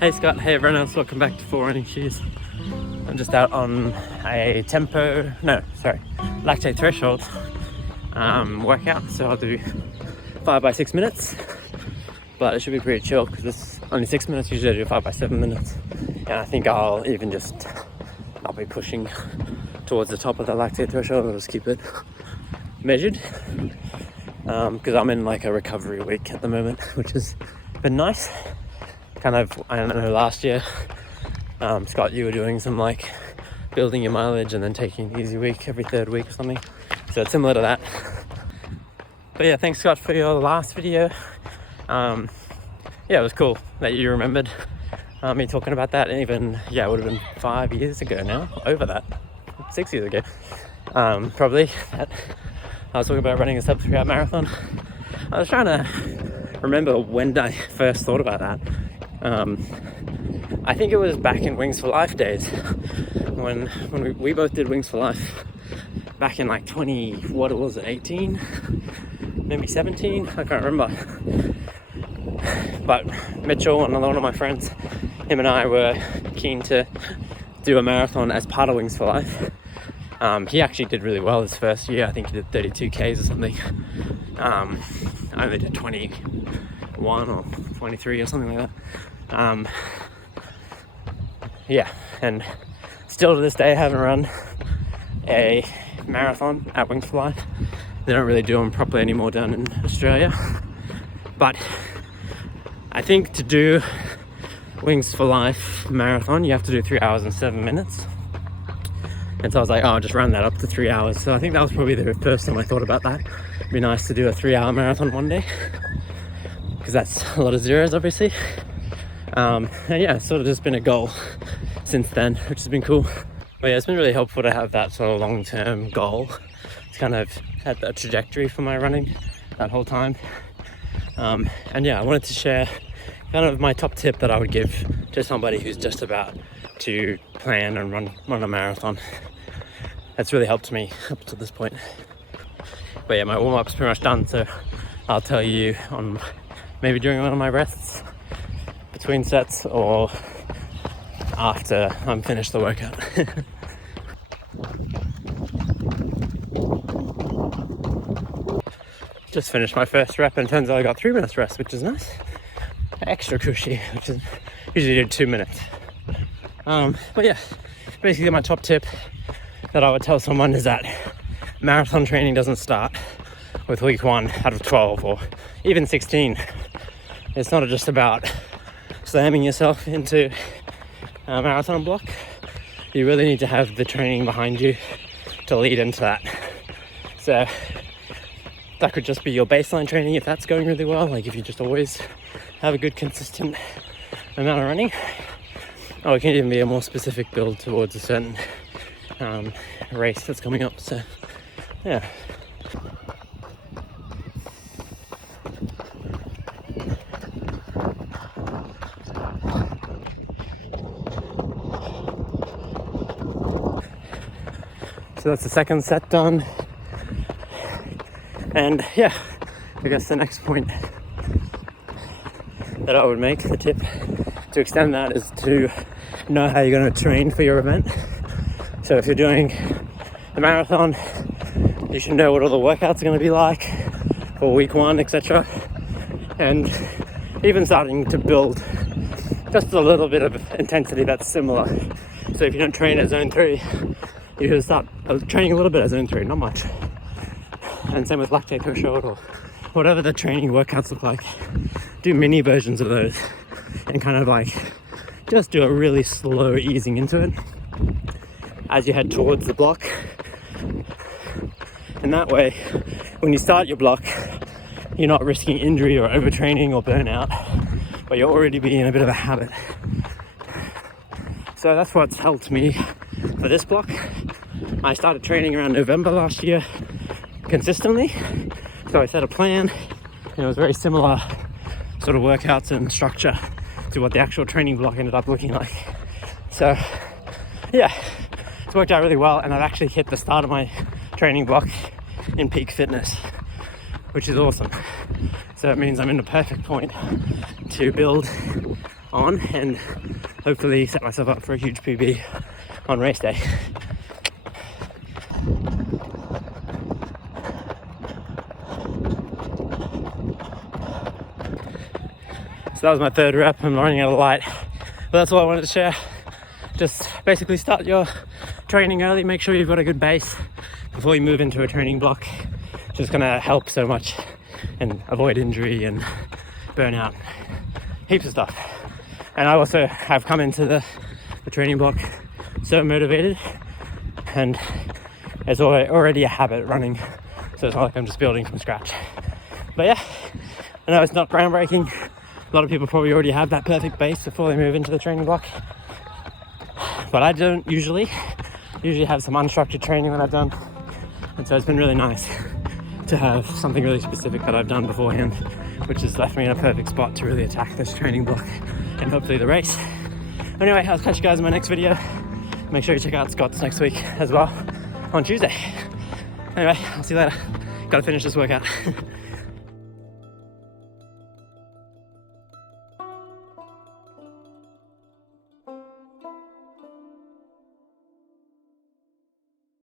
Hey Scott, hey everyone else, welcome back to 4 Running Shoes. I'm just out on a lactate threshold workout, so I'll do 5 by 6 minutes, but it should be pretty chill because it's only 6 minutes. Usually I do 5 by 7 minutes, and I think I'll be pushing towards the top of the lactate threshold. I'll just keep it measured because I'm in like a recovery week at the moment, which has been nice. I don't know, last year, Scott, you were doing some like building your mileage and then taking an easy week every third week or something. So it's similar to that. But yeah, thanks Scott for your last video. It was cool that you remembered me talking about that. And even, it would have been 5 years ago now, over that, 6 years ago, probably, that I was talking about running a sub 3 hour marathon. I was trying to remember when I first thought about that. I think it was back in Wings for Life days when we both did Wings for Life back in like 18, maybe 17, I can't remember. But Mitchell and one of my friends, him and I were keen to do a marathon as part of Wings for Life. He actually did really well his first year. I think he did 32 Ks or something. I only did 21 or 23 or something like that. And still to this day I haven't run a marathon at Wings for Life. They don't really do them properly anymore down in Australia, but I think to do Wings for Life marathon you have to do 3 hours and 7 minutes, and so I was like, I'll just round that up to 3 hours. So I think that was probably the first time I thought about that. It'd be nice to do a 3 hour marathon one day, because that's a lot of zeros obviously. It's sort of just been a goal since then, which has been cool. But it's been really helpful to have that sort of long-term goal. It's kind of had a trajectory for my running that whole time. I wanted to share kind of my top tip that I would give to somebody who's just about to plan and run a marathon. That's really helped me up to this point. But my warm-up's pretty much done, so I'll tell you on maybe during one of my rests between sets or after I'm finished the workout. Just finished my first rep and turns out I got 3 minutes rest, which is nice. Extra cushy, which is usually do 2 minutes. Basically my top tip that I would tell someone is that marathon training doesn't start with week 1 out of 12 or even 16. It's not just about slamming yourself into a marathon block. You really need to have the training behind you to lead into that. So that could just be your baseline training if that's going really well, like if you just always have a good consistent amount of running, or it can even be a more specific build towards a certain race that's coming up. So yeah. So that's the second set done. And I guess the next point that I would make, the tip to extend that, is to know how you're going to train for your event. So if you're doing the marathon, you should know what all the workouts are going to be like for week 1, etc. And even starting to build just a little bit of intensity that's similar. So if you don't train at zone 3, you can start training a little bit at zone 3, not much. And same with lactate threshold or whatever the training workouts look like. Do mini versions of those and kind of like just do a really slow easing into it as you head towards the block. And that way, when you start your block, you're not risking injury or overtraining or burnout, but you'll already be in a bit of a habit. So that's what's helped me for this block. I started training around November last year consistently, so I set a plan, and it was very similar sort of workouts and structure to what the actual training block ended up looking like. So it's worked out really well, and I've actually hit the start of my training block in peak fitness, which is awesome. So it means I'm in the perfect point to build on and hopefully set myself up for a huge PB on race day. So that was my third rep. I'm running out of light, but that's all I wanted to share. Just basically start your training early, make sure you've got a good base before you move into a training block. Just gonna help so much and avoid injury and burnout, heaps of stuff. And I also have come into the training block so motivated, and it's already a habit running, so it's not like I'm just building from scratch. But yeah, I know it's not groundbreaking. A lot of people probably already have that perfect base before they move into the training block, but I don't usually have some unstructured training that I've done, and so it's been really nice to have something really specific that I've done beforehand, which has left me in a perfect spot to really attack this training block and hopefully the race. Anyway, I'll catch you guys in my next video. Make sure you check out Scott's next week as well on Tuesday. Anyway, I'll see you later. Gotta finish this workout.